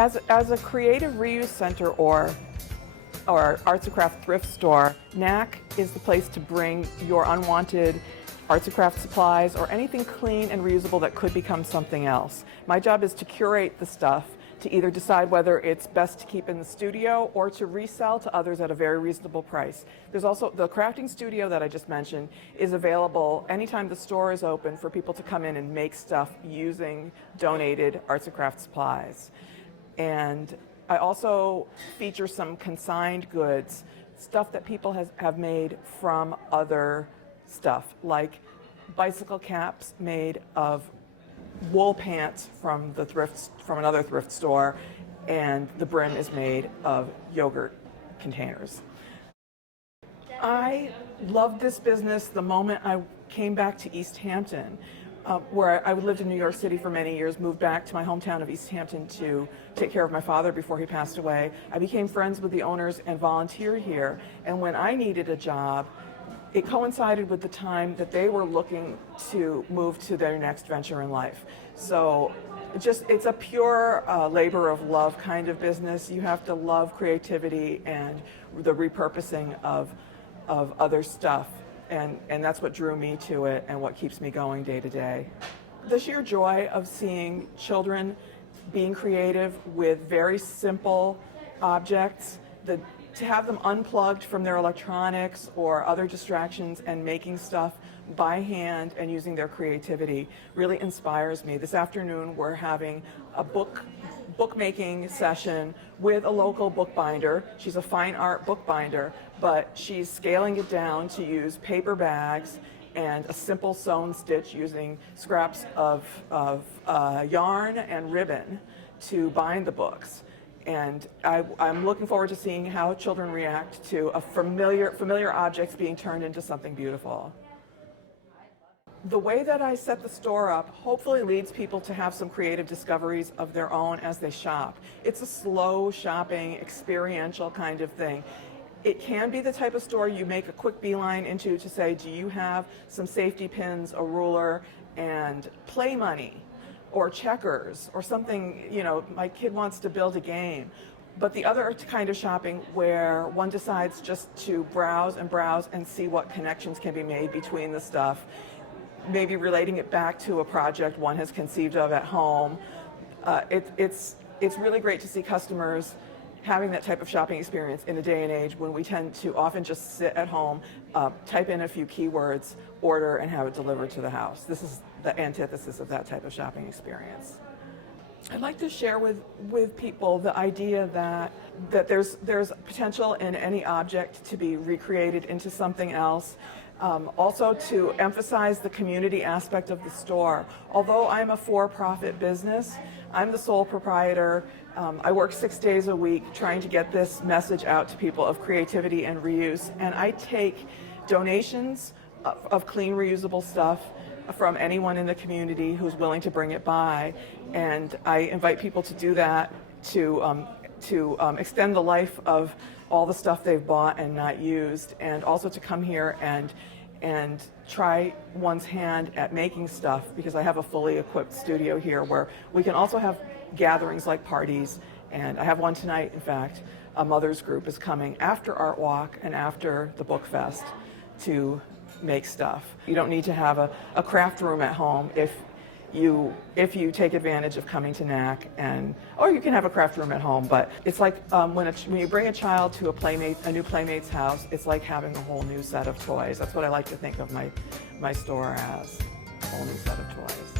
As a creative reuse center or arts and craft thrift store, Knack is the place to bring your unwanted arts and craft supplies or anything clean and reusable that could become something else. My job is to curate the stuff, to either decide whether it's best to keep in the studio or to resell to others at a very reasonable price. There's also the crafting studio that I just mentioned is available anytime the store is open for people to come in and make stuff using donated arts and craft supplies. And I also feature some consigned goods, stuff that people have made from other stuff, like bicycle caps made of wool pants from another thrift store, and the brim is made of yogurt containers. I loved this business the moment I came back to East Hampton, where I lived in New York City for many years, moved back to my hometown of East Hampton to take care of my father before he passed away. I became friends with the owners and volunteered here, and when I needed a job, it coincided with the time that they were looking to move to their next venture in life. So it's a pure labor of love kind of business. You have to love creativity and the repurposing of other stuff. And that's what drew me to it and what keeps me going day to day. The sheer joy of seeing children being creative with very simple objects, to have them unplugged from their electronics or other distractions and making stuff by hand and using their creativity really inspires me. This afternoon we're having a bookmaking session with a local bookbinder. She's a fine art bookbinder, but she's scaling it down to use paper bags and a simple sewn stitch using scraps of yarn and ribbon to bind the books. And I'm looking forward to seeing how children react to a familiar objects being turned into something beautiful. The way that I set the store up hopefully leads people to have some creative discoveries of their own as they shop. It's a slow shopping, experiential kind of thing. It can be the type of store you make a quick beeline into to say, do you have some safety pins, a ruler, and play money? Or checkers, or something, my kid wants to build a game. But the other kind of shopping where one decides just to browse and see what connections can be made between the stuff, maybe relating it back to a project one has conceived of at home. It's really great to see customers having that type of shopping experience in a day and age when we tend to often just sit at home, type in a few keywords, order, and have it delivered to the house. This is the antithesis of that type of shopping experience. I'd like to share with people the idea that there's potential in any object to be recreated into something else. Also to emphasize the community aspect of the store. Although I'm a for-profit business, I'm the sole proprietor. I work 6 days a week trying to get this message out to people of creativity and reuse. And I take donations of clean, reusable stuff from anyone in the community who's willing to bring it by. And I invite people to do that to extend the life of all the stuff they've bought and not used, and also to come here and try one's hand at making stuff, because I have a fully equipped studio here where we can also have gatherings like parties, and I have one tonight, in fact. A mother's group is coming after Art Walk and after the Book Fest to make stuff. You don't need to have a craft room at home if you take advantage of coming to Knack, or you can have a craft room at home, but it's like when you bring a child to a new Playmate's house, it's like having a whole new set of toys. That's what I like to think of my store as, a whole new set of toys.